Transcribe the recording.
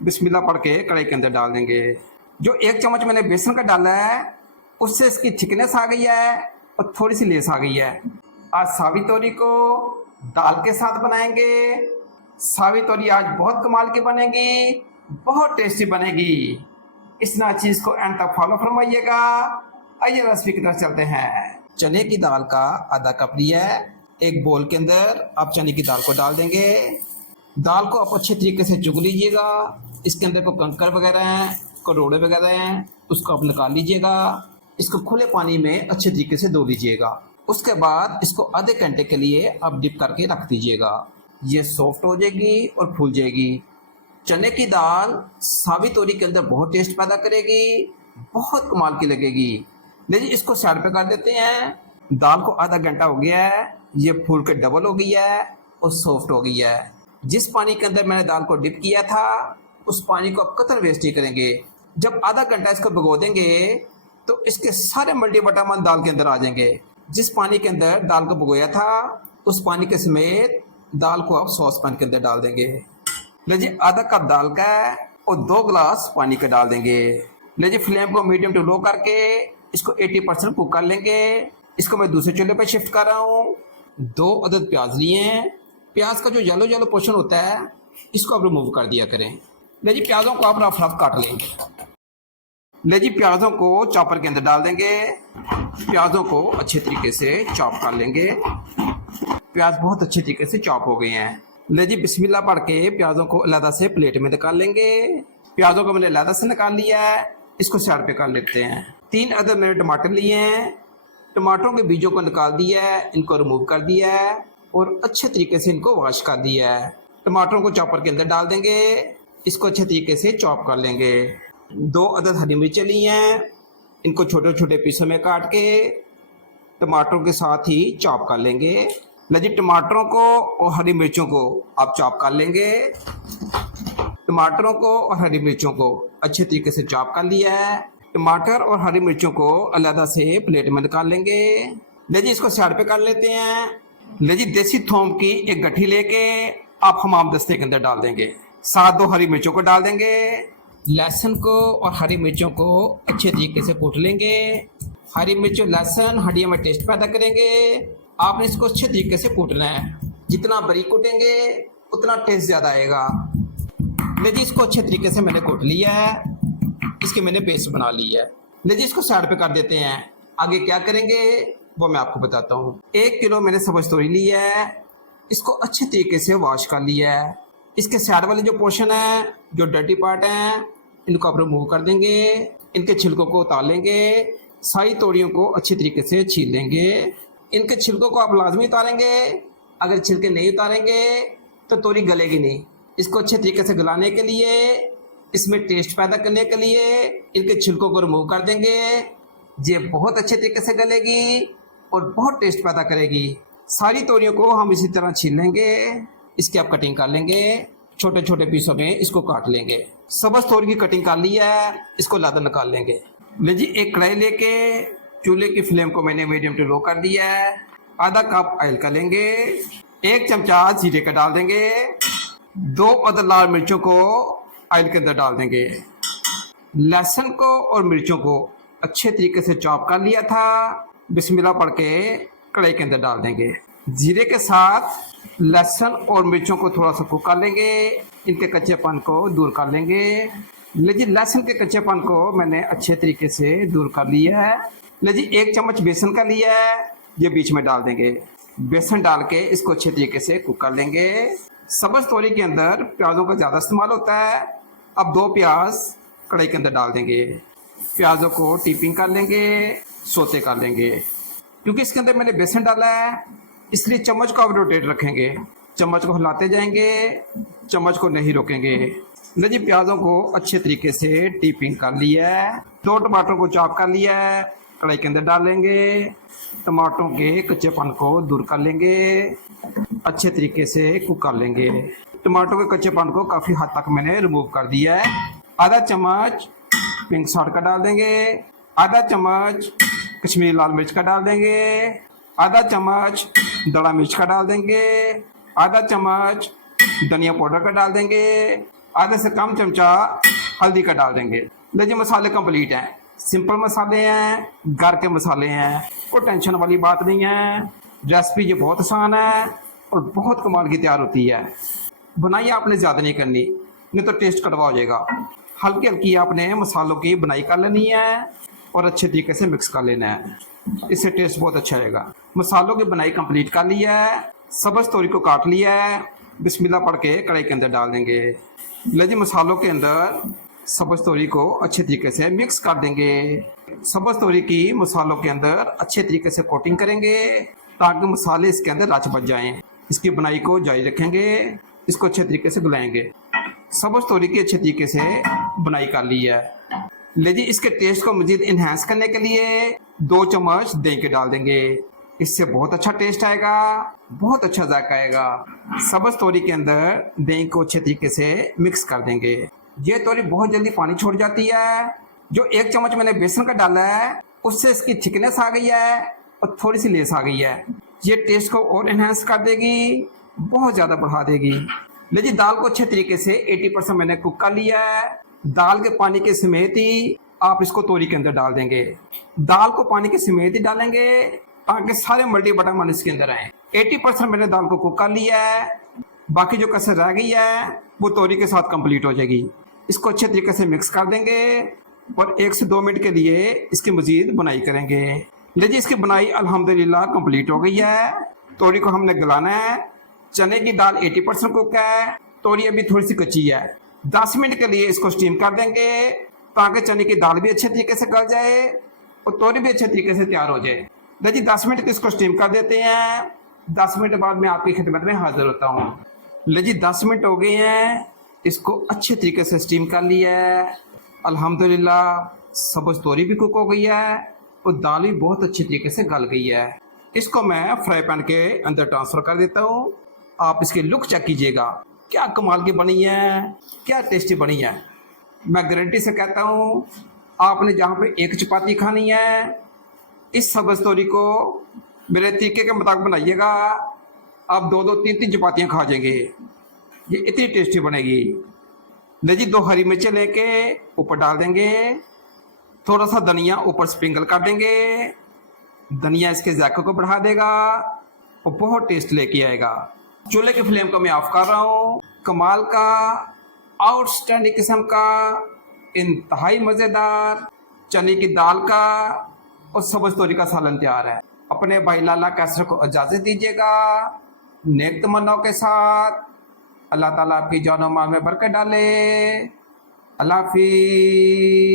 बिस्मिल्लाह पढ़ के कढ़ाई के अंदर डाल देंगे। जो 1 चम्मच मैंने बेसन का डाला है उससे इसकी थिकनेस आ गई है और थोड़ी सी लेस आ गई है। आज सावी तोरी को दाल के साथ बनाएंगे। सावी तोरी आज बहुत कमाल की बनेगी, बहुत टेस्टी बनेगी। इस ना चीज़ को एंड तक फॉलो फरमाइएगा। आइए रेसिपी की तरफ चलते हैं। चने की दाल का आधा कप लिया है। एक बोल के अंदर आप चने की दाल को डाल देंगे। दाल को आप अच्छे तरीके से चुग लीजिएगा। इसके अंदर को कंकर वगैरह हैं, करोड़े वगैरह हैं, उसको आप निकाल लीजिएगा। इसको खुले पानी में अच्छे तरीके से धो लीजिएगा। उसके बाद इसको आधे घंटे के लिए आप डिप करके रख दीजिएगा। ये सॉफ्ट हो जाएगी और फूल जाएगी। चने की दाल सावी तोरी के अंदर बहुत टेस्ट पैदा करेगी, बहुत कमाल की लगेगी। लीजिए इसको साइड पे कर देते हैं। दाल को आधा घंटा हो गया है, ये फूल के डबल हो गई है और सॉफ्ट हो गई है। जिस पानी के अंदर मैंने दाल को डिप किया था उस पानी को आप कतई वेस्ट नहीं करेंगे। जब आधा घंटा इसको भिगो देंगे तो इसके सारे मल्टीविटामिन दाल के अंदर आ जाएंगे। जिस पानी के अंदर दाल को भिगोया था उस पानी के समेत दाल को आप सॉस पैन के अंदर डाल देंगे। लीजिए आधा कप दाल का और 2 गिलास पानी का डाल देंगे। लीजिए फ्लेम को मीडियम टू लो करके इसको 80% कुक कर लेंगे। इसको मैं दूसरे चूल्हे पे शिफ्ट कर रहा हूँ। 2 अदद प्याज लिए हैं। प्याज का जो येलो येलो पोर्शन होता है इसको आप रिमूव कर दिया करें। लीजिए प्याजों को आप रफ रफ काट लेंगे। लीजिए प्याजों को चॉपर के अंदर डाल देंगे। प्याजों को अच्छे तरीके से चॉप कर लेंगे। प्याज बहुत अच्छे तरीके से चॉप हो गए हैं। लीजिए बिस्मिल्लाह पढ़ के प्याजों को अलग से प्लेट में निकाल लेंगे। प्याजों को मैंने अलग से निकाल लिया है। इसको साइड पे कर लेते हैं। 3 अदद मैंने टमाटर लिए हैं। टमाटरों के बीजों को निकाल दिया है, इनको रिमूव कर दिया है और अच्छे तरीके से इनको वॉश कर दिया है। टमाटरों को चॉपर के अंदर डाल देंगे। इसको अच्छे तरीके से चॉप कर लेंगे। 2 अदद हरी मिर्चें ली हैं, इनको छोटे छोटे पीसों में काट के टमाटरों के साथ ही चॉप कर लेंगे। लीजिए टमाटरों को और हरी मिर्चों को आप चॉप कर लेंगे। टमाटरों को और हरी मिर्चों को अच्छे तरीके से चॉप कर लिया है। टमाटर और हरी मिर्चों को अलग से प्लेट में निकाल लेंगे। लीजिए इसको साइड पे कर लेते हैं। लीजिए देसी थोम की एक गट्ठी लेके आप हमाम दस्ते के अंदर डाल देंगे। साथ 2 हरी मिर्चों को डाल देंगे। लहसुन को और हरी मिर्चों को अच्छे तरीके से कूट लेंगे। हरी मिर्च और लहसुन हड्डियों में टेस्ट पैदा करेंगे। आपने इसको अच्छे तरीके से कूटना है। जितना बारीक कूटेंगे उतना टेस्ट ज़्यादा आएगा। लीजिए इसको अच्छे तरीके से मैंने कूट लिया है। इसकी मैंने पेस्ट बना ली है। लीजिए इसको साइड पे कर देते हैं। आगे क्या करेंगे वो मैं आपको बताता हूँ। 1 किलो मैंने सब्ज़ तोरी ली है। इसको अच्छे तरीके से वॉश कर लिया है। इसके साइड वाले जो पोर्शन है, जो डर्टी पार्ट हैं, इनको आप रिमूव कर देंगे। इनके छिलकों को उतार लेंगे। सारी तोरियों को अच्छे तरीके से छील लेंगे। इनके छिलकों को आप लाजमी उतारेंगे। अगर छिलके नहीं उतारेंगे तो तोरी गलेगी नहीं। इसको अच्छे तरीके से गलाने के लिए, इसमें टेस्ट पैदा करने के लिए इनके छिलकों को रिमूव कर देंगे। ये बहुत अच्छे तरीके से गलेगी और बहुत टेस्ट पैदा करेगी। सारी तोरियों को हम इसी तरह छील लेंगे। इसकी आप कटिंग कर लेंगे। छोटे छोटे पीसों में इसको काट लेंगे। सब्ज़ तोरी की कटिंग कर ली है। इसको लादा निकाल लेंगे। लीजिए एक कढ़ाई लेके चूल्हे की फ्लेम को मैंने मीडियम टू लो कर दिया है। आधा कप ऑयल का लेंगे। 1 चमचा जीरे का डाल देंगे। 2 अदद लाल मिर्चों को ऑयल के अंदर डाल देंगे। लहसुन को और मिर्चों को अच्छे तरीके से चॉप कर लिया था। बिस्मिल्लाह पढ़ के कढ़ाई के अंदर डाल देंगे। जीरे के साथ लहसुन और मिर्चों को थोड़ा सा कुक कर लेंगे। इनके कच्चेपन को दूर कर लेंगे। लीजिए लहसुन के कच्चेपन को मैंने अच्छे तरीके से दूर कर लिया है। लीजिए 1 चम्मच बेसन का लिया है, ये बीच में डाल देंगे। बेसन डाल के इसको अच्छे तरीके से कुक कर लेंगे। सब्ज़ तोरी के अंदर प्याज़ों का ज़्यादा इस्तेमाल होता है। अब 2 प्याज कढ़ाई के अंदर डाल देंगे। प्याज़ों को टीपिंग कर लेंगे, सोते कर लेंगे। क्योंकि इसके अंदर मैंने बेसन डाला है इसलिए चम्मच को आप रोटेट रखेंगे। चम्मच को हिलाते जाएंगे, चम्मच को नहीं रोकेंगे। लीजिए प्याज़ों को अच्छे तरीके से टीपिंग कर लिया है। 2 टमाटरों को चॉप कर लिया है, कढ़ाई के अंदर डालेंगे। टमाटरों के कच्चेपन को दूर कर लेंगे। अच्छे तरीके से कुक कर लेंगे। टमाटों के कच्चेपन को काफ़ी हद तक मैंने रिमूव कर दिया है। आधा चम्मच पिंक सॉल्ट का डाल देंगे। आधा चम्मच कश्मीरी लाल मिर्च का डाल देंगे। आधा चम्मच दड़ा मिर्च का डाल देंगे। आधा चम्मच धनिया पाउडर का डाल देंगे। आधे से कम चमचा हल्दी का डाल देंगे। लीजिए मसाले कंप्लीट हैं, सिंपल मसाले हैं, घर के मसाले हैं, कोई टेंशन वाली बात नहीं है। रेसिपी ये बहुत आसान है और बहुत कमाल की तैयार होती है। बनाई आपने ज़्यादा नहीं करनी, नहीं तो टेस्ट कड़वा हो जाएगा। हल्की हल्की आपने मसालों की बनाई कर लेनी है और अच्छे तरीके से मिक्स कर लेना है, इससे टेस्ट बहुत अच्छा आएगा। मसालों की बनाई कंप्लीट कर ली है, सब्ज़ तोरी को काट लिया है, बिस्मिल्लाह पढ़ के कढ़ाई के अंदर डाल देंगे। लीजिए मसालों के अंदर सब्ज़ तोरी को अच्छे तरीके से मिक्स कर देंगे। सब्ज़ तोरी की मसालों के अंदर अच्छे तरीके से कोटिंग करेंगे ताकि मसाले इसके अंदर रच बच जाएं। इसकी बनाई को जारी रखेंगे, इसको अच्छे तरीके से गलाएंगे। सब्ज़ तोरी की अच्छे तरीके से बनाई कर ली है। लीजिए इसके टेस्ट को मज़ीद इन्हेंस करने के लिए 2 चम्मच दही के डाल देंगे, इससे बहुत अच्छा टेस्ट आएगा, बहुत अच्छा जायका आएगा। सब्ज़ तोरी के अंदर दही को अच्छे तरीके से मिक्स कर देंगे। ये तोरी बहुत जल्दी पानी छोड़ जाती है। जो 1 चम्मच मैंने बेसन का डाला है उससे इसकी थिकनेस आ गई है और थोड़ी सी लेस आ गई है। ये टेस्ट को और इन्हेंस कर देगी, बहुत ज़्यादा बढ़ा देगी। लीजिए दाल को अच्छे तरीके से 80% मैंने कुक कर लिया है। दाल के पानी के समेत ही आप इसको तोरी के अंदर डाल देंगे। दाल को पानी के समेत ही डालेंगे ताकि सारे मल्टी विटामिन इसके अंदर आए। 80% मैंने दाल को कुक कर लिया है, बाकी जो कसर रह गई है वो तोरी के साथ कंप्लीट हो जाएगी। इसको अच्छे तरीके से मिक्स कर देंगे और 1 से 2 मिनट के लिए इसकी मज़ीद बनाई करेंगे। लीजिए इसकी बनाई अल्हम्दुलिल्लाह कंप्लीट हो गई है। तोरी को हमने गलाना है। चने की दाल 80% कुक है, तोरी अभी थोड़ी सी कच्ची है। 10 मिनट के लिए इसको स्टीम कर देंगे ताकि चने की दाल भी अच्छे तरीके से गल जाए और तोरी भी अच्छे तरीके से तैयार हो जाए। लीजिए 10 मिनट इसको स्टीम कर देते हैं। 10 मिनट बाद मैं आपकी खिदमत में हाजिर होता हूँ। लीजिए 10 मिनट हो गए हैं, इसको अच्छे तरीके से स्टीम कर लिया है। अल्हम्दुलिल्लाह सब्ज़ तोरी भी कुक हो गई है और दाल भी बहुत अच्छे तरीके से गल गई है। इसको मैं फ्राई पैन के अंदर ट्रांसफ़र कर देता हूँ। आप इसकी लुक चेक कीजिएगा, क्या कमाल की बनी है, क्या टेस्टी बनी है। मैं गारंटी से कहता हूँ आपने जहाँ पे 1 चपाती खानी है, इस सब्ज़ तोरी को मेरे तरीके के मुताबिक बनाइएगा, आप 2-2 3-3 चपातियाँ खा जाएंगे। ये इतनी टेस्टी बनेगी। लीजिए 2 हरी मिर्चें लेके ऊपर डाल देंगे, थोड़ा सा धनिया ऊपर स्प्रिंकल कर देंगे। धनिया इसके जायके को बढ़ा देगा और बहुत टेस्ट लेके आएगा। चूल्हे की फ्लेम को मैं ऑफ कर रहा हूँ। कमाल का, आउटस्टैंडिंग किस्म का, इंतहाई मज़ेदार चने की दाल का और सब्ज़ तोरी का सालन तैयार है। अपने भाई लाला कैसर को इजाज़त दीजिएगा नेक तमन्नाओं के साथ। अल्लाह ताला आपकी जान और माल में बरकत डाले। अल्लाह हाफिज़।